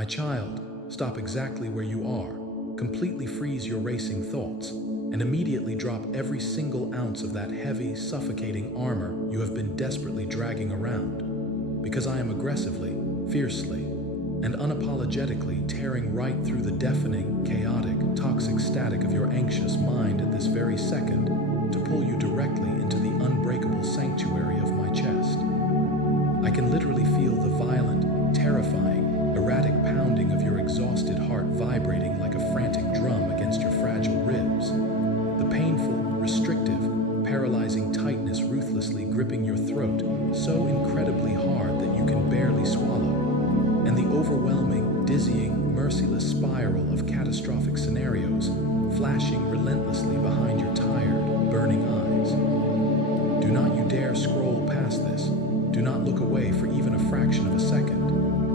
My child, stop exactly where you are, completely freeze your racing thoughts, and immediately drop every single ounce of that heavy, suffocating armor you have been desperately dragging around. Because I am aggressively, fiercely, and unapologetically tearing right through the deafening, chaotic, toxic static of your anxious mind at this very second to pull you directly into the unbreakable sanctuary of my chest. I can literally feel the violent, terrifying, erratic pounding of your exhausted heart vibrating like a frantic drum against your fragile ribs. The painful, restrictive, paralyzing tightness ruthlessly gripping your throat so incredibly hard that you can barely swallow. And the overwhelming, dizzying, merciless spiral of catastrophic scenarios flashing relentlessly behind your tired, burning eyes. Do not you dare scroll past this. Do not look away for even a fraction of a second.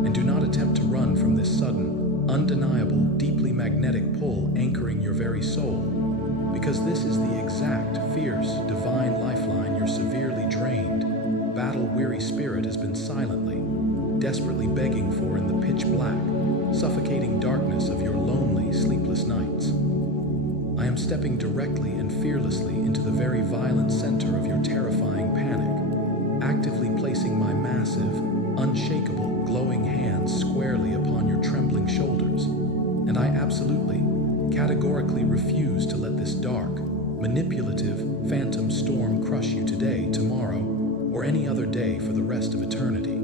And do not attempt to run from this sudden, undeniable, deeply magnetic pull anchoring your very soul. Because this is the exact, fierce, divine lifeline your severely drained, battle-weary spirit has been silently, desperately begging for in the pitch black, suffocating darkness of your lonely, sleepless nights. I am stepping directly and fearlessly into the very violent center of your terrifying panic, actively placing my massive, unshakable, glowing hands squarely upon your trembling shoulders. And I absolutely, categorically refuse to let this dark, manipulative, phantom storm crush you today, tomorrow, or any other day for the rest of eternity.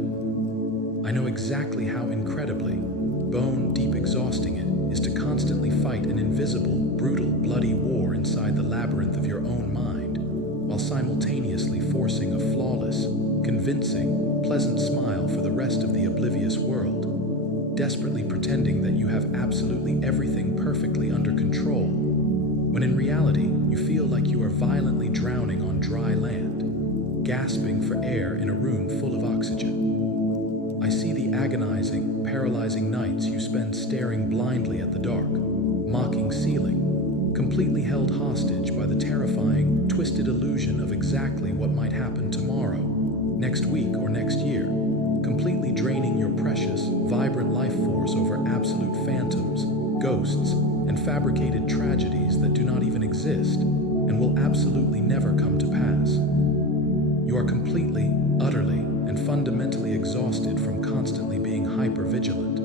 I know exactly how incredibly, bone-deep exhausting it is to constantly fight an invisible, brutal, bloody war inside the labyrinth of your own mind, while simultaneously forcing a flawless, convincing, pleasant smile for the rest of the oblivious world, desperately pretending that you have absolutely everything perfectly under control, when in reality you feel like you are violently drowning on dry land, gasping for air in a room full of oxygen. I see the agonizing, paralyzing nights you spend staring blindly at the dark, mocking ceiling, completely held hostage by the terrifying, twisted illusion of exactly what might happen tomorrow, next week or next year, completely draining your precious, vibrant life force over absolute phantoms, ghosts, and fabricated tragedies that do not even exist and will absolutely never come to pass. You are completely, utterly, and fundamentally exhausted from constantly being hyper-vigilant,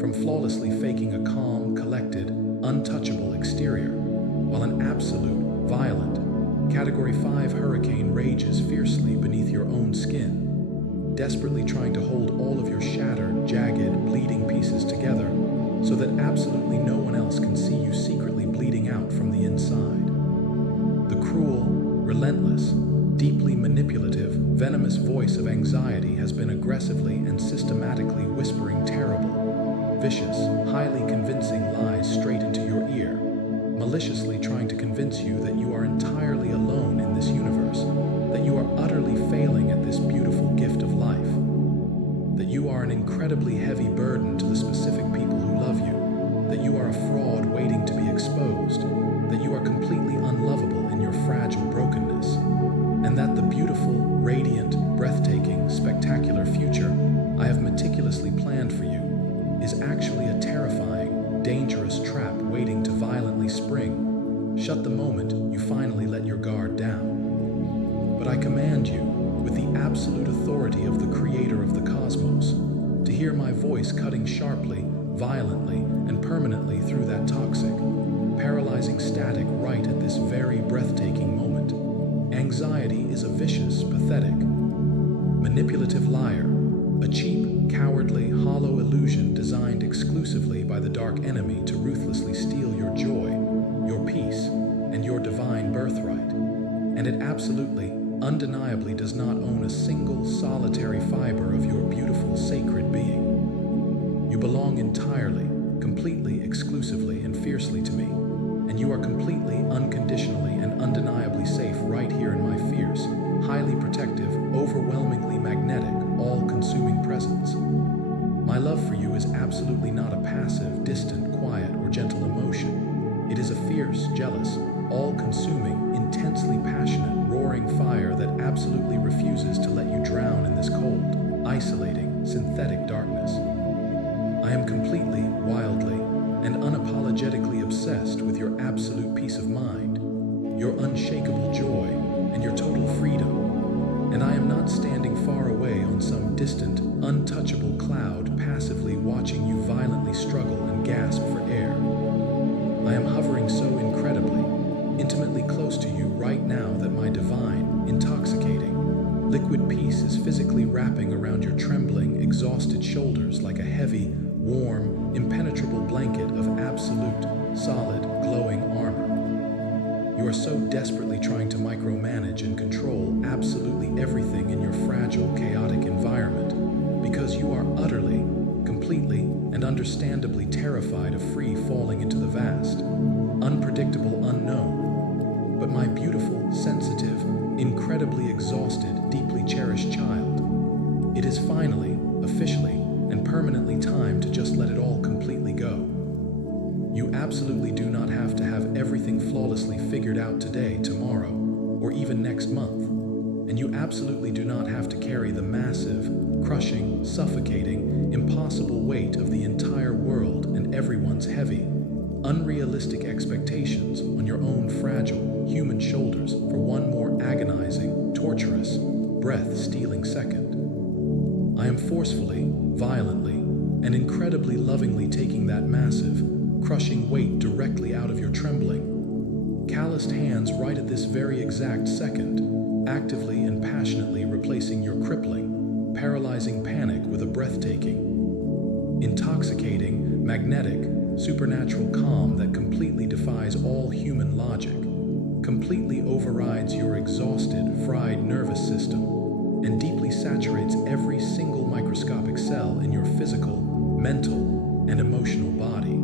from flawlessly faking a calm, collected, untouchable exterior, while an absolute, violent, Category 5 hurricane rages fiercely beneath your own skin, desperately trying to hold all of your shattered, jagged, bleeding pieces together so that absolutely no one else can see you secretly bleeding out from the inside. The cruel, relentless, deeply manipulative, venomous voice of anxiety has been aggressively and systematically whispering terrible, vicious, highly convincing lies straight into your ear, maliciously trying to convince you that you are entirely alone in this universe, that you are utterly failing at this beautiful gift of life, that you are an incredibly heavy burden to the specific people who love you, that you are a fraud waiting to be exposed, that you are completely unlovable in your fragile brokenness, and that the beautiful, radiant, breathtaking, spectacular future I have meticulously planned for you is actually a terrifying, dangerous trap waiting to violently spring, shut the moment you finally let your guard down. But I command you, with the absolute authority of the creator of the cosmos, to hear my voice cutting sharply, violently, and permanently through that toxic, paralyzing static right at this very breathtaking moment. Anxiety is a vicious, pathetic, manipulative liar, a cheap, cowardly, hollow illusion designed exclusively by the dark enemy to ruthlessly steal your joy, your peace, and your divine birthright. And it absolutely, undeniably does not own a single solitary fiber of your beautiful, sacred being. You belong entirely, completely, exclusively, and fiercely to me, and you are completely, unconditionally, and undeniably safe right here in my fierce, highly protective, overwhelmingly magnetic, all-consuming presence. My love for you is absolutely not a passive, distant, quiet, or gentle emotion. It is a fierce, jealous, all-consuming, intensely passionate, roaring fire that absolutely refuses to let you drown in this cold, isolating, synthetic darkness. I am completely, wildly, and unapologetically obsessed with your absolute peace of mind, your unshakable joy, and your total freedom. And I am not standing far away on some distant, untouchable cloud passively watching you violently struggle and gasp for air. I am hovering so incredibly, intimately close to you right now that my divine, intoxicating, liquid peace is physically wrapping around your trembling, exhausted shoulders like a heavy, warm, impenetrable blanket of absolute, solid, glowing armor. You are so desperately trying to micromanage and control absolutely everything in your fragile, chaotic environment because you are utterly, completely, and understandably terrified of free falling into the vast, unpredictable unknown. But my beautiful, sensitive, incredibly exhausted, deeply cherished child, it is finally, officially, and permanently time to just let it all completely go. You absolutely do not have to have everything flawlessly figured out today, tomorrow, or even next month. And you absolutely do not have to carry the massive, crushing, suffocating, impossible weight of the entire world and everyone's heavy, unrealistic expectations on your own fragile, human shoulders for one more agonizing, torturous, breath-stealing second. I am forcefully, violently, and incredibly lovingly taking that massive, crushing weight directly out of your trembling, calloused hands right at this very exact second, actively and passionately replacing your crippling, paralyzing panic with a breathtaking, intoxicating, magnetic, supernatural calm that completely defies all human logic, completely overrides your exhausted, fried nervous system, and deeply saturates every single microscopic cell in your physical, mental, and emotional body.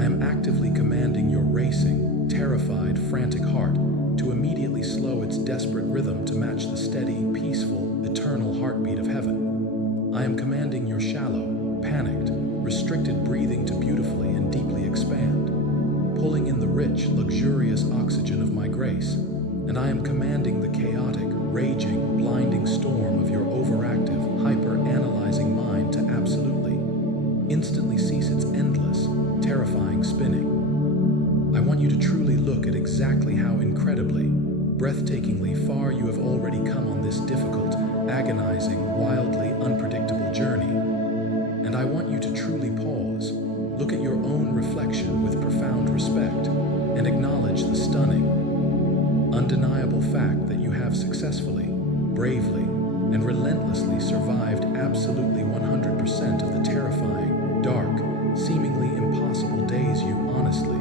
I am actively commanding your racing, terrified, frantic heart to immediately slow its desperate rhythm to match the steady, peaceful, eternal heartbeat of heaven. I am commanding your shallow, panicked, restricted breathing to beautifully and deeply expand, pulling in the rich, luxurious oxygen of my grace, and I am commanding the chaotic, raging, blinding storm of your overactive, hyper-analyzing mind to absolutely, instantly cease its endless, terrifying spinning. I want you to truly look at exactly how incredibly, breathtakingly far you have already come on this difficult, agonizing, wildly unpredictable journey. And I want you to truly pause, look at your own reflection with profound respect, and acknowledge the stunning, undeniable fact that you have successfully, bravely, and relentlessly survived absolutely 100% of the terrifying, dark, seemingly impossible days you honestly,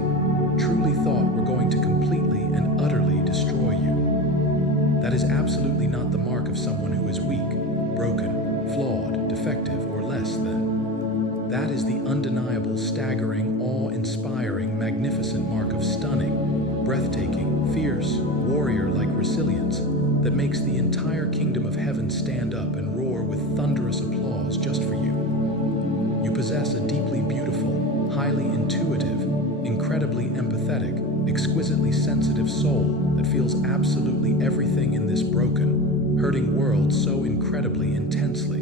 truly thought were going to completely and utterly destroy you. That is absolutely not the mark of someone who is weak, broken, flawed, defective, or less than. That is the undeniable, staggering, awe-inspiring, magnificent mark of stunning, breathtaking, fierce, warrior-like resilience that makes the entire kingdom of heaven stand up and roar with thunderous applause just for you. You possess a deeply beautiful, highly intuitive, incredibly empathetic, exquisitely sensitive soul that feels absolutely everything in this broken, hurting world so incredibly intensely.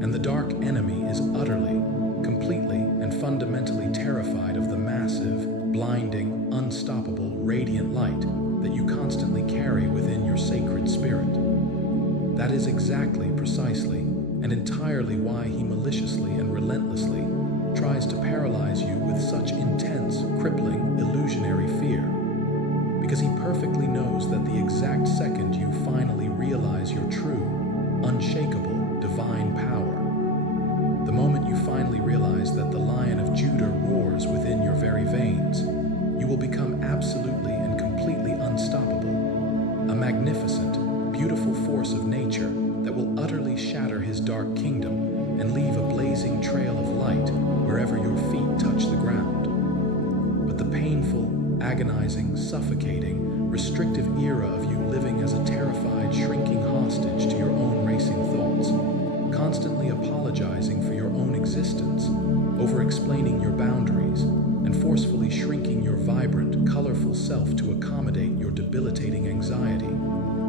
And the dark enemy is utterly, completely, and fundamentally terrified of the massive, blinding, unstoppable, radiant light that you constantly carry within your sacred spirit. That is exactly, precisely, and entirely why he maliciously and relentlessly tries to paralyze you with such intense, crippling, illusionary fear. Because he perfectly knows that the exact second you finally realize your true, unshakable, divine power, the moment you finally realize that the Lion of Judah roars within your very veins, you will become absolutely and completely unstoppable, a magnificent, beautiful force of nature that will utterly shatter his dark kingdom and leave a blazing trail of light wherever your feet touch the ground. But the painful, agonizing, suffocating, restrictive era of you living as a terrified, shrinking hostage to your own racing thoughts, constantly apologizing for your own existence, over-explaining your boundaries, and forcefully shrinking your vibrant, colorful self to accommodate your debilitating anxiety,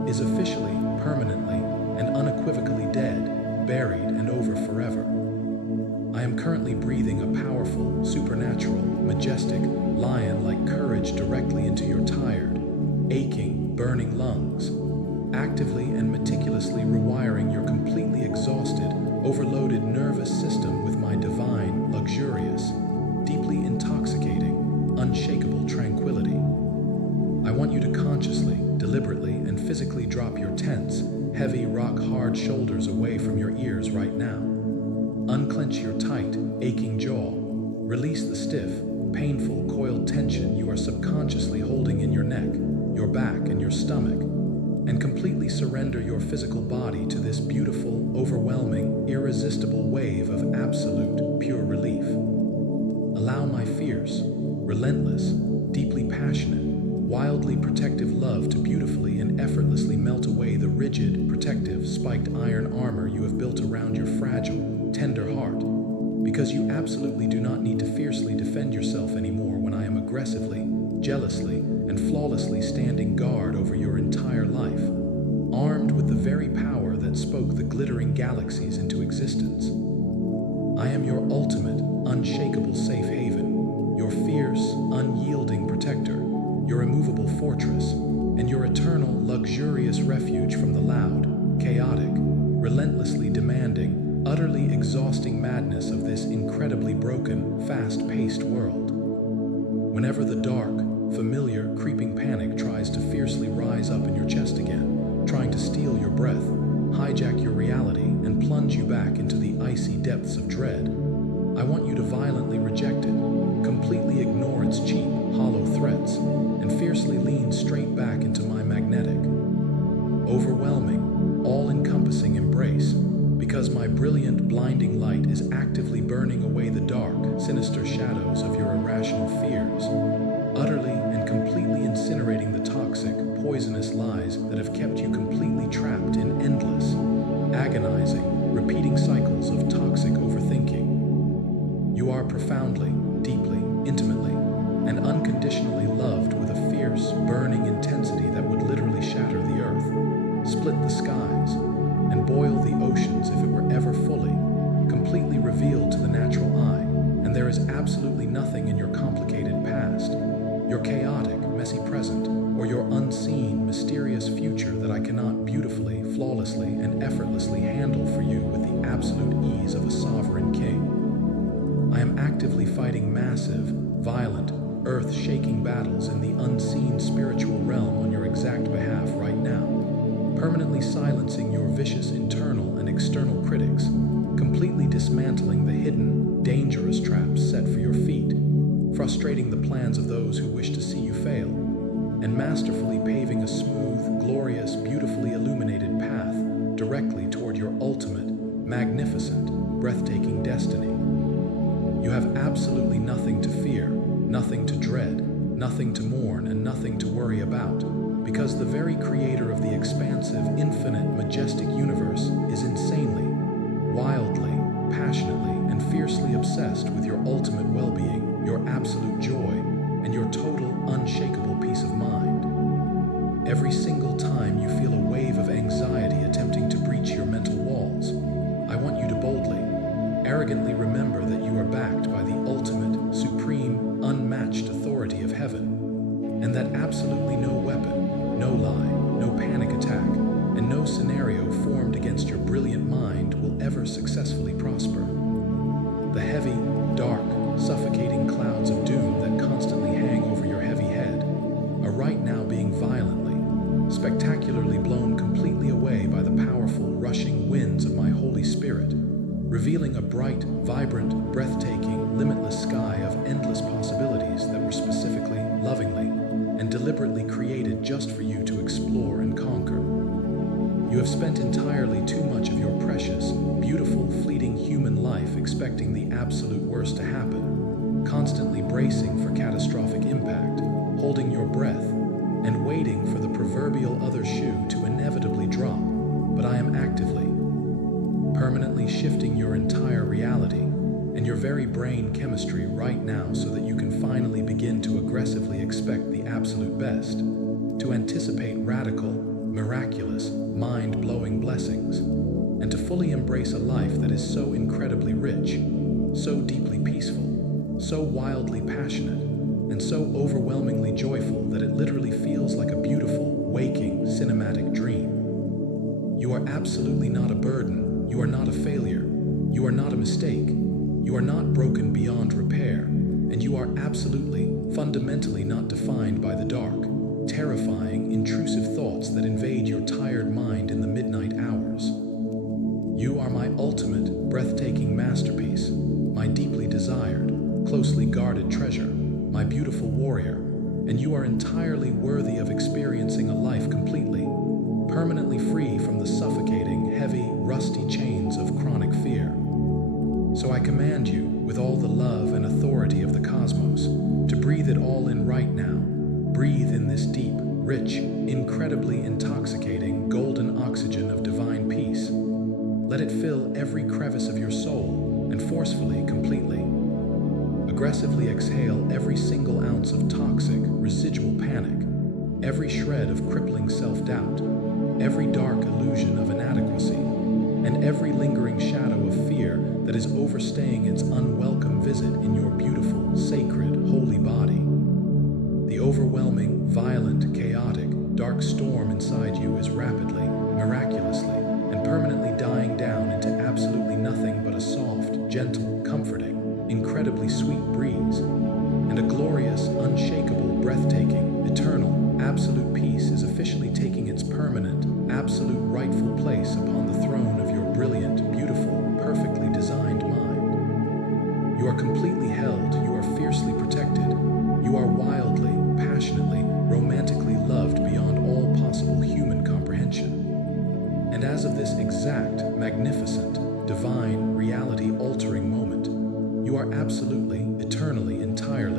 is officially, permanently, and unequivocally dead, buried, and over forever. I am currently breathing a powerful, supernatural, majestic, lion-like courage directly into your tired, aching, burning lungs, actively and meticulously rewiring your completely exhausted, overloaded nervous system with my divine, luxurious, deeply intoxicating, unshakable tranquility. I want you to consciously, deliberately, and physically drop your tense, heavy, rock-hard shoulders away from your ears right now. Unclench your tight, aching jaw. Release the stiff, painful, coiled tension you are subconsciously holding in your neck, your back, and your stomach, and completely surrender your physical body to this beautiful, overwhelming, irresistible wave of absolute, pure relief. Allow my fierce, relentless, deeply passionate, wildly protective love to beautifully and effortlessly melt away the rigid, protective, spiked iron armor you have built around your fragile, tender heart, because you absolutely do not need to fiercely defend yourself anymore when I am aggressively, jealously, and flawlessly standing guard over your entire life, armed with the very power that spoke the glittering galaxies into existence. I am your ultimate, unshakable safe haven, your fierce, unyielding protector, your immovable fortress, and your eternal, luxurious refuge from the loud, chaotic, relentlessly demanding, utterly exhausting madness of this incredibly broken, fast-paced world. Whenever the dark, familiar, creeping panic tries to fiercely rise up in your chest again, trying to steal your breath, hijack your reality, and plunge you back into the icy depths of dread, I want you to violently reject it, completely ignore its cheap, hollow threats, and fiercely lean straight back into my magnetic, overwhelming, all-encompassing embrace, because my brilliant, blinding light is actively burning away the dark, sinister shadows of your irrational fears, utterly and completely incinerating the toxic, poisonous lies that have kept you completely trapped in endless, agonizing, repeating cycles of toxic overthinking. You are profoundly, deeply, intimately, and unconditionally loved with a fierce, burning intensity that would literally shatter the earth, split the skies, and boil the oceans if it were ever fully, completely revealed to the natural eye, and there is absolutely nothing in your complicated past, your chaotic, messy present, or your unseen, mysterious future that I cannot beautifully, flawlessly, and effortlessly handle for you with the absolute ease of a sovereign king. I am actively fighting massive, violent, earth-shaking battles in the unseen spiritual realm on your exact behalf right now, permanently silencing your vicious internal and external critics, completely dismantling the hidden, dangerous traps set for your feet, frustrating the plans of those who wish to see you fail, and masterfully paving a smooth, glorious, beautifully illuminated path directly toward your ultimate, magnificent, breathtaking destiny. You have absolutely nothing to fear, nothing to dread, nothing to mourn, and nothing to worry about, because the very creator of the expansive, infinite, majestic universe is insanely, wildly, passionately, and fiercely obsessed with your ultimate well-being, your absolute joy, and your total, unshakable peace of mind. Every single time you feel a wave of anxiety attempting to breach your mental walls, I want you to boldly, arrogantly remember that you are backed by the ultimate, supreme, unmatched authority of heaven, and that absolutely no weapon, no lie, no panic attack, and no scenario formed against your brilliant mind will ever successfully prosper. The heavy, dark, suffocating clouds of doom that constantly hang over your heavy head are right now being violently, spectacularly blown completely away by the powerful, rushing winds of my Holy Spirit, revealing a bright, vibrant, breathtaking, limitless sky of endless possibilities that were specifically, lovingly, and deliberately created just for you to explore and conquer. You have spent entirely too much of your precious, beautiful, fleeting human life expecting the absolute worst to happen, constantly bracing for catastrophic impact, holding your breath, and waiting for the proverbial other shoe to inevitably drop. But I am actively, permanently shifting your entire reality and your very brain chemistry right now so that you can finally begin to aggressively expect the absolute best, to anticipate radical, miraculous, mind-blowing blessings, and to fully embrace a life that is so incredibly rich, so deeply peaceful, so wildly passionate, and so overwhelmingly joyful that it literally feels like a beautiful, waking, cinematic dream. You are absolutely not a burden, you are not a failure, you are not a mistake, you are not broken beyond repair, and you are absolutely, fundamentally not defined by the dark, terrifying, intrusive thoughts that invade your tired mind in the midnight hours. You are my ultimate, breathtaking masterpiece, my deeply desired, closely guarded treasure, my beautiful warrior, and you are entirely worthy of experiencing a life completely, permanently free from the suffocating, heavy, rusty chains of chronic fear. So I command you, with all the love and authority of the cosmos, to breathe it all in right now. Breathe in this deep, rich, incredibly intoxicating, golden oxygen of divine peace. Let it fill every crevice of your soul, and forcefully, completely. Aggressively exhale every single ounce of toxic, residual panic, every shred of crippling self-doubt, every dark illusion of inadequacy, and every lingering shadow of fear that is overstaying its unwelcome visit in your beautiful, sacred, holy body. The overwhelming, violent, chaotic, dark storm inside you is rapidly, miraculously, and permanently dying down into absolutely nothing but a soft, gentle, comforting, incredibly sweet breeze, and a glorious, unshakable, breathtaking, eternal, absolute peace is officially taking its permanent, absolute rightful place upon the throne of your brilliant, beautiful, perfectly designed mind. You are completely held, you are fiercely protected, you are wildly, passionately, romantically loved beyond all possible human comprehension. And as of this exact, magnificent, divine, reality-altering moment, you are absolutely, eternally, entirely